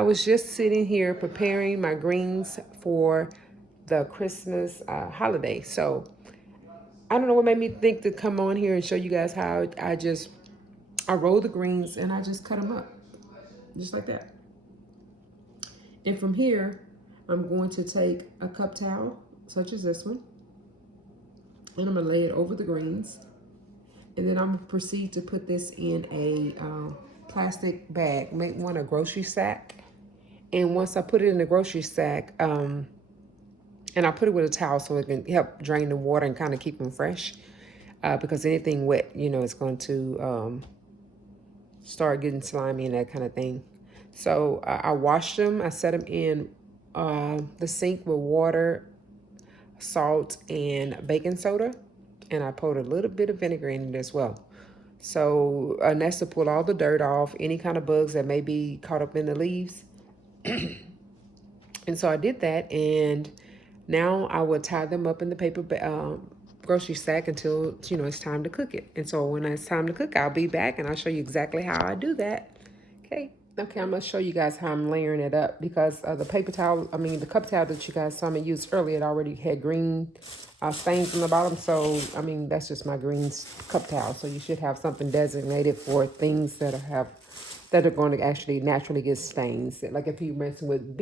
I was just sitting here preparing my greens for the Christmas holiday. So I don't know what made me think to come on here and show you guys how I roll the greens and I just cut them up just like that. And from here, I'm going to take a cup towel, such as this one, and I'm gonna lay it over the greens. And then I'm gonna proceed to put this in a plastic bag, make one a grocery sack. And once I put it in the grocery sack, and I put it with a towel so it can help drain the water and kind of keep them fresh. Because anything wet, it's going to start getting slimy and that kind of thing. So I washed them. I set them in the sink with water, salt, and baking soda. And I poured a little bit of vinegar in it as well. So that's to pull all the dirt off, any kind of bugs that may be caught up in the leaves. And so I did that, and now I will tie them up in the paper grocery sack until it's time to cook it. And so when it's time to cook, I'll be back and I'll show you exactly how I do that. Okay, I'm gonna show you guys how I'm layering it up because the the cup towel that you guys saw me use earlier, it already had green stains on the bottom. So that's just my green cup towel. So you should have something designated for things that are going to actually naturally get stains. Like if you're messing with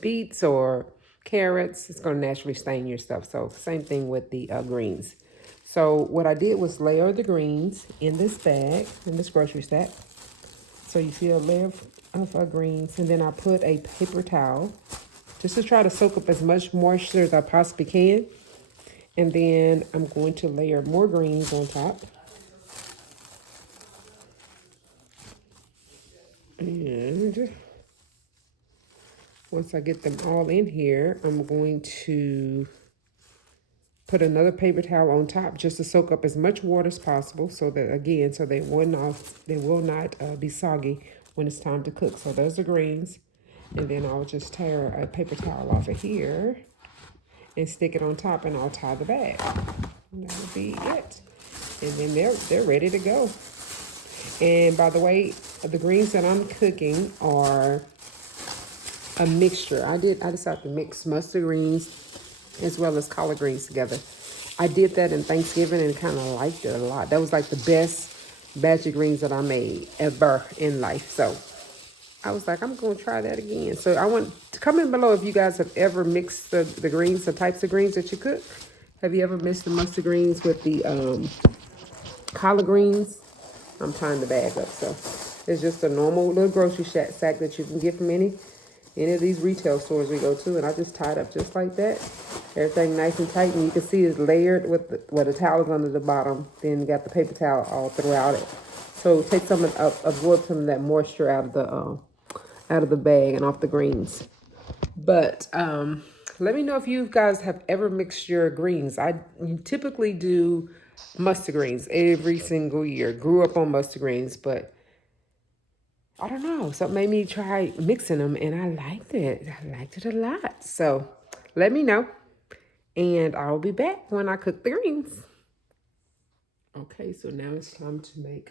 beets or carrots, it's going to naturally stain your stuff. So same thing with the greens. So what I did was layer the greens in this bag, in this grocery sack. So you see a layer of greens, and then I put a paper towel just to try to soak up as much moisture as I possibly can. And then I'm going to layer more greens on top. And once I get them all in here, I'm going to put another paper towel on top just to soak up as much water as possible so they will not be soggy when it's time to cook. So there's the greens. And then I'll just tear a paper towel off of here and stick it on top, and I'll tie the bag. And that'll be it. And then they're ready to go. And by the way, the greens that I'm cooking are a mixture. I decided to mix mustard greens as well as collard greens together. I did that in Thanksgiving and kind of liked it a lot. That was like the best batch of greens that I made ever in life. So I was like, I'm going to try that again. So I want to comment below if you guys have ever mixed the greens, the types of greens that you cook. Have you ever mixed the mustard greens with the collard greens? I'm tying the bag up. So it's just a normal little grocery sack that you can get from any of these retail stores we go to, and I just tied up just like that. Everything nice and tight, and you can see it's layered with the towel is under the bottom. Then you got the paper towel all throughout it. So take absorb some of that moisture out of the bag and off the greens. But let me know if you guys have ever mixed your greens. I typically do mustard greens every single year. Grew up on mustard greens, but I don't know. So it made me try mixing them, and I liked it. I liked it a lot. So let me know, and I'll be back when I cook the greens. Okay, so now it's time to make,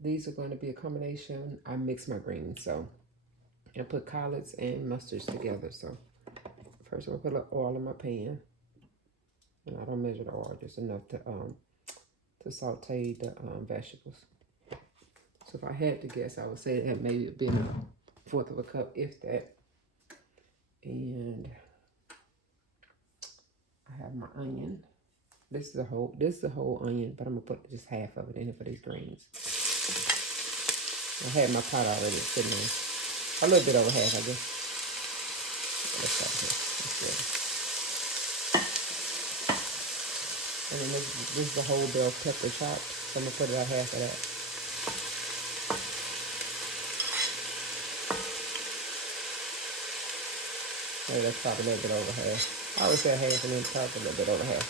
these are going to be a combination. I mix my greens, so I put collards and mustards together. So first I'm going to put a little oil in my pan. And I don't measure the oil, just enough to saute the vegetables. So if I had to guess, I would say it had maybe been a fourth of a cup, if that. And I have my onion. This is a whole onion, but I'm gonna put just half of it in for these greens. I had my pot already sitting there. A little bit over half, I guess. Let's start here. That's good. And then this is the whole bell pepper chopped. So I'm gonna put about half of that. Maybe that's probably a little bit over half. I always say half and then probably a little bit over half.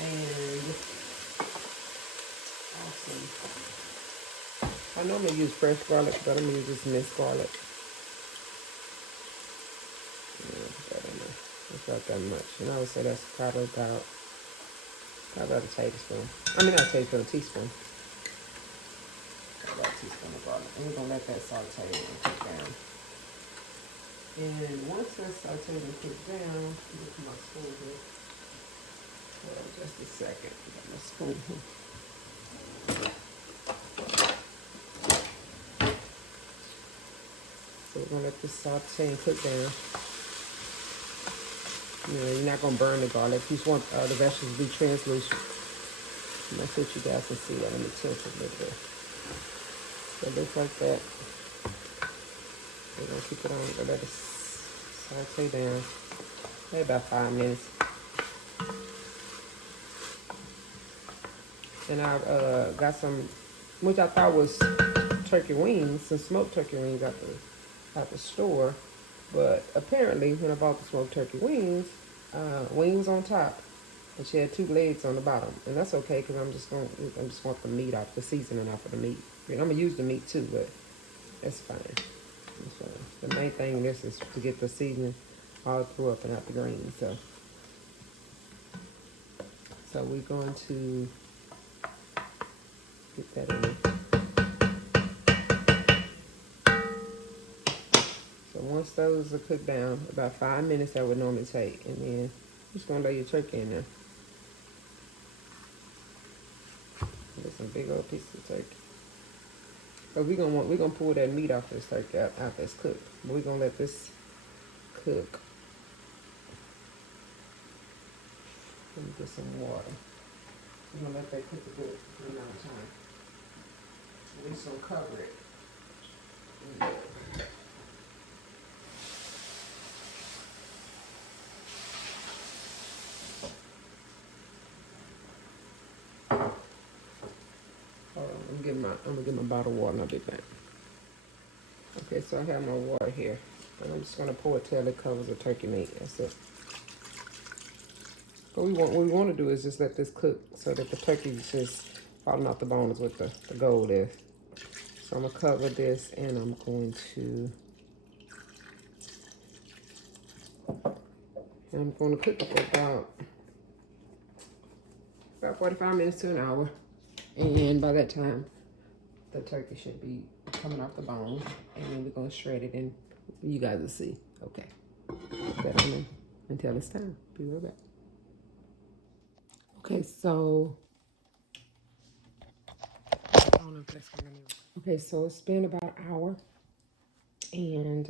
And awesome. I normally use fresh garlic, but I'm gonna use this minced garlic. Yeah, put that in there. It's not that much. And I would say that's probably about a tablespoon. I mean, not a tablespoon, a teaspoon. teaspoon of garlic. And we're gonna let that saute and cook down. And once that's sauteed and cooked down, look at my spoon here. Hold on just a second. I got my spoon here. So we're gonna let this saute and cook down. You know, you're not gonna burn the garlic. You just want the vegetables to be translucent. And that's what you guys can see. Let me tilt it a little bit. So it looks like that. We're gonna keep it on. We'll let it saute down. Maybe about 5 minutes. And I've got some, which I thought was turkey wings, some smoked turkey wings out the store. But apparently, when I bought the smoked turkey wings, wings on top, and she had 2 legs on the bottom, and that's okay because I just want the meat off, the seasoning off of the meat. I mean, I'm gonna use the meat too, but that's fine. That's fine. The main thing in this is to get the seasoning all through up and out the greens. So we're going to get that in there. So once those are cooked down, about 5 minutes that would normally take, and then you're just gonna lay your turkey in there. Get some big old pieces of turkey. So we're gonna pull that meat off this turkey out that's cooked. But we're gonna let this cook. Let me get some water. We're gonna let that cook a good amount of time. We're just gonna cover it. I'm gonna get my bottle of water and I'll be back. Okay, so I have my water here. And I'm just gonna pour it till it covers the turkey meat. That's it. What we want to do is just let this cook so that the turkey is just falling off the bone is what the goal is. So I'm gonna cover this and I'm going to cook it for about 45 minutes to an hour. And by that time, the turkey should be coming off the bone. And then we're gonna shred it and you guys will see. Okay. Put that on there until it's time. Be right back. Okay, so I don't know if that's gonna be. Okay, so it's been about an hour. And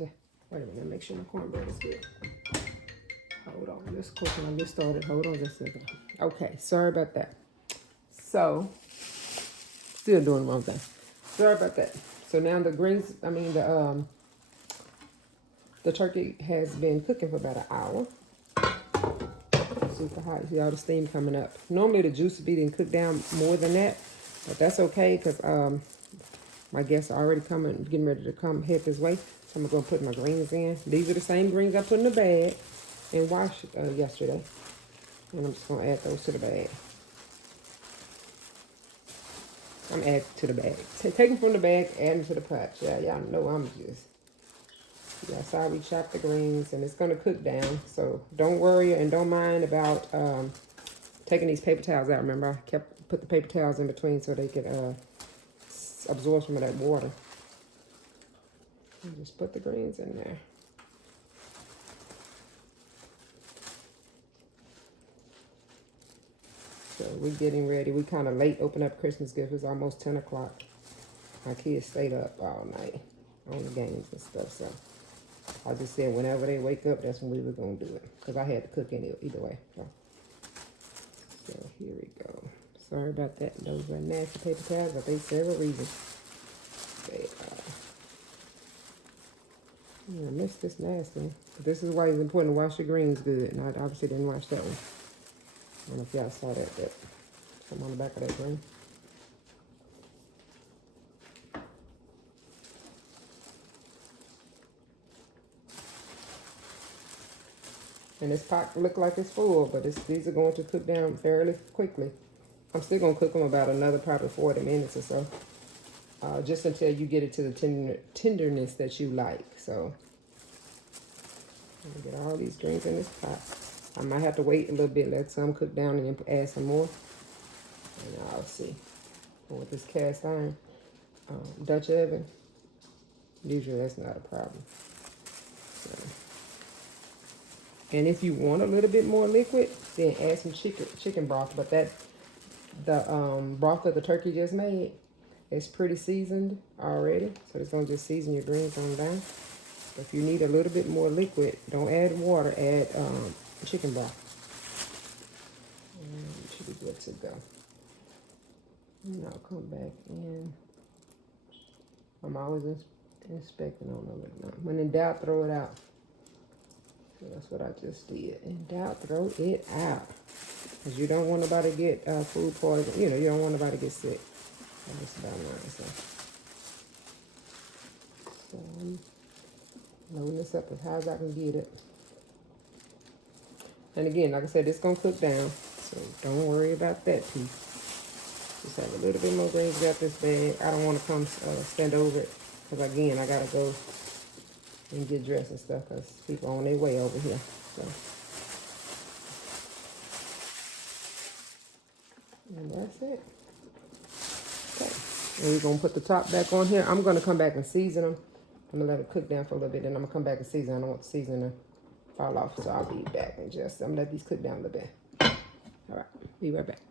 wait a minute, make sure my cornbread is good. Hold on, this cooking. I just started. Hold on just a second. Okay, sorry about that. So, still doing the wrong thing. Sorry about that. So now the greens, the turkey has been cooking for about an hour. Super hot. See all the steam coming up. Normally the juice would be didn't cook down more than that, but that's okay because my guests are already getting ready to come head this way. So I'm gonna put my greens in. These are the same greens I put in the bag and washed yesterday. And I'm just gonna add those to the bag. I'm adding to the bag. Take them from the bag, add them to the pot. Yeah, y'all know I'm just. Yeah, so we chopped the greens and it's gonna cook down. So don't worry and don't mind about taking these paper towels out. Remember, I put the paper towels in between so they could absorb some of that water. And just put the greens in there. So we're getting ready. We kind of late open up Christmas gifts. It's almost 10 o'clock. My kids stayed up all night on the games and stuff. So I just said whenever they wake up, that's when we were going to do it. Because I had to cook either way. So here we go. Sorry about that. Those are nasty paper towels, but they serve a reason. I missed this nasty. But this is why it's important to wash your greens good. And I obviously didn't wash that one. I don't know if y'all saw that, but something on the back of that green. And this pot look like it's full, but these are going to cook down fairly quickly. I'm still going to cook them about another probably 40 minutes or so. Just until you get it to the tenderness that you like. So, I'm going to get all these greens in this pot. I might have to wait a little bit, let some cook down, and then add some more. And I'll see. With this cast iron, Dutch oven, usually that's not a problem. So, and if you want a little bit more liquid, then add some chicken broth. But the broth that the turkey just made is pretty seasoned already, so it's gonna just season your greens on down. But if you need a little bit more liquid, don't add water. Add chicken broth. And you should be good to go. And I'll come back in. I'm always inspecting on them. When in doubt, throw it out. So that's what I just did. In doubt, throw it out. Because you don't want nobody to get food poisoning. You know, you don't want nobody to get sick. That's about mine. So I'm loading this up as high as I can get it. And again, like I said, it's going to cook down. So don't worry about that piece. Just have a little bit more greens. Got this bag. I don't want to come stand over it. Because again, I got to go and get dressed and stuff. Because people are on their way over here. So. And that's it. Okay. And we're going to put the top back on here. I'm going to come back and season them. I'm going to let it cook down for a little bit. Then I'm going to come back and season. I don't want the seasoning to fall off. So I'll be back in just. I'm going to let these cook down a little bit. All right. Be right back.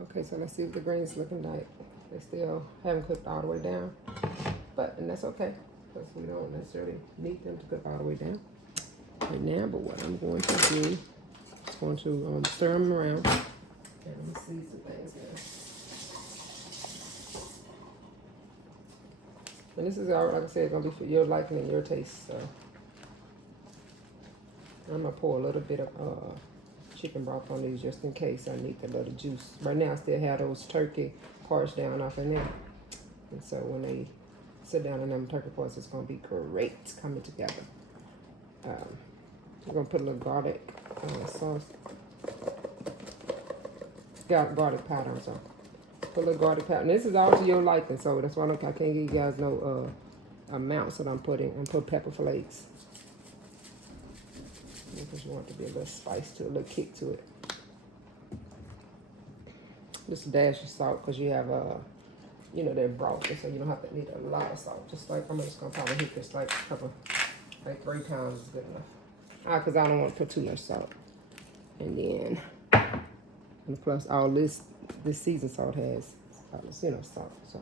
Okay, so let's see what the greens looking like. They still haven't cooked all the way down, and that's okay because we don't necessarily need them to cook all the way down right now. But what I'm going to do is going to stir them around and let me see some things here. And this is all, like I said, gonna be for your liking and your taste. So I'm gonna pour a little bit of chicken broth on these just in case I need a little juice. Right now I still have those turkey parts down off in there. And so when they sit down in them turkey parts, it's going to be great coming together. We're going to put a little garlic sauce. Garlic powder, I'm sorry. Put a little garlic powder. And this is all to your liking, so that's why I can't give you guys no amounts that I'm putting. I'm putting pepper flakes. Because you want it to be a little spice to it, a little kick to it. Just a dash of salt because you have you know, they're broth, so you don't have to need a lot of salt. Just like I'm just gonna probably hit this like a couple, like 3 pounds is good enough. Because I don't want to put too much salt. And then, and plus all this seasoned salt has, you know, salt. So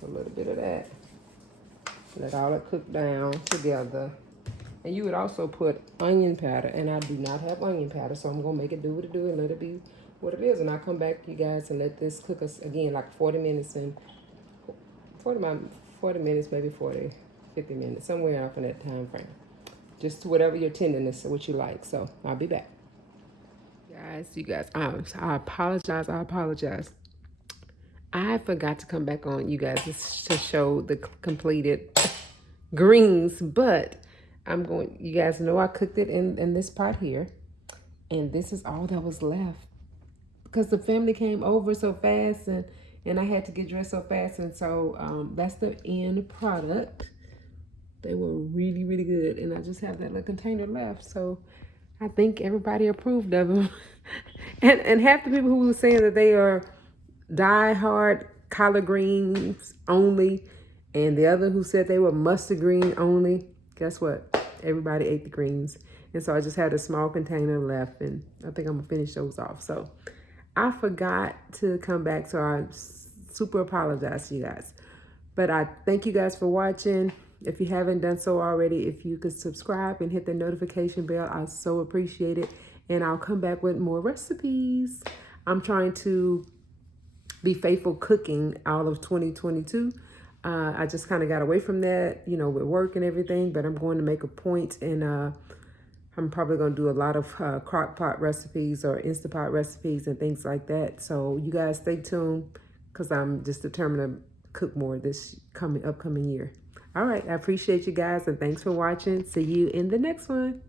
put a little bit of that. Let all that cook down together. And you would also put onion powder, and I do not have onion powder, so I'm gonna make it do what it do and let it be what it is. And I'll come back, you guys, and let this cook us again like 40 minutes and 40 minutes, maybe 40, 50 minutes, somewhere off in that time frame. Just whatever your tenderness or what you like. So I'll be back. You guys, I apologize. I forgot to come back on, you guys, just to show the completed greens, but you guys know I cooked it in this pot here, and this is all that was left because the family came over so fast and I had to get dressed so fast, and so that's the end product. They were really, really good, and I just have that little container left, so I think everybody approved of them. and half the people who were saying that they are die-hard collard greens only, and the other who said they were mustard green only, guess what? Everybody ate the greens. And so I just had a small container left, and I think I'm gonna finish those off. So I forgot to come back, so I super apologize to you guys. But I thank you guys for watching. If you haven't done so already, if you could subscribe and hit the notification bell, I so appreciate it. And I'll come back with more recipes. I'm trying to be faithful cooking all of 2022. I just kind of got away from that, you know, with work and everything, but I'm going to make a point, and I'm probably going to do a lot of crock pot recipes or Instapot recipes and things like that. So you guys stay tuned because I'm just determined to cook more this upcoming year. All right. I appreciate you guys, and thanks for watching. See you in the next one.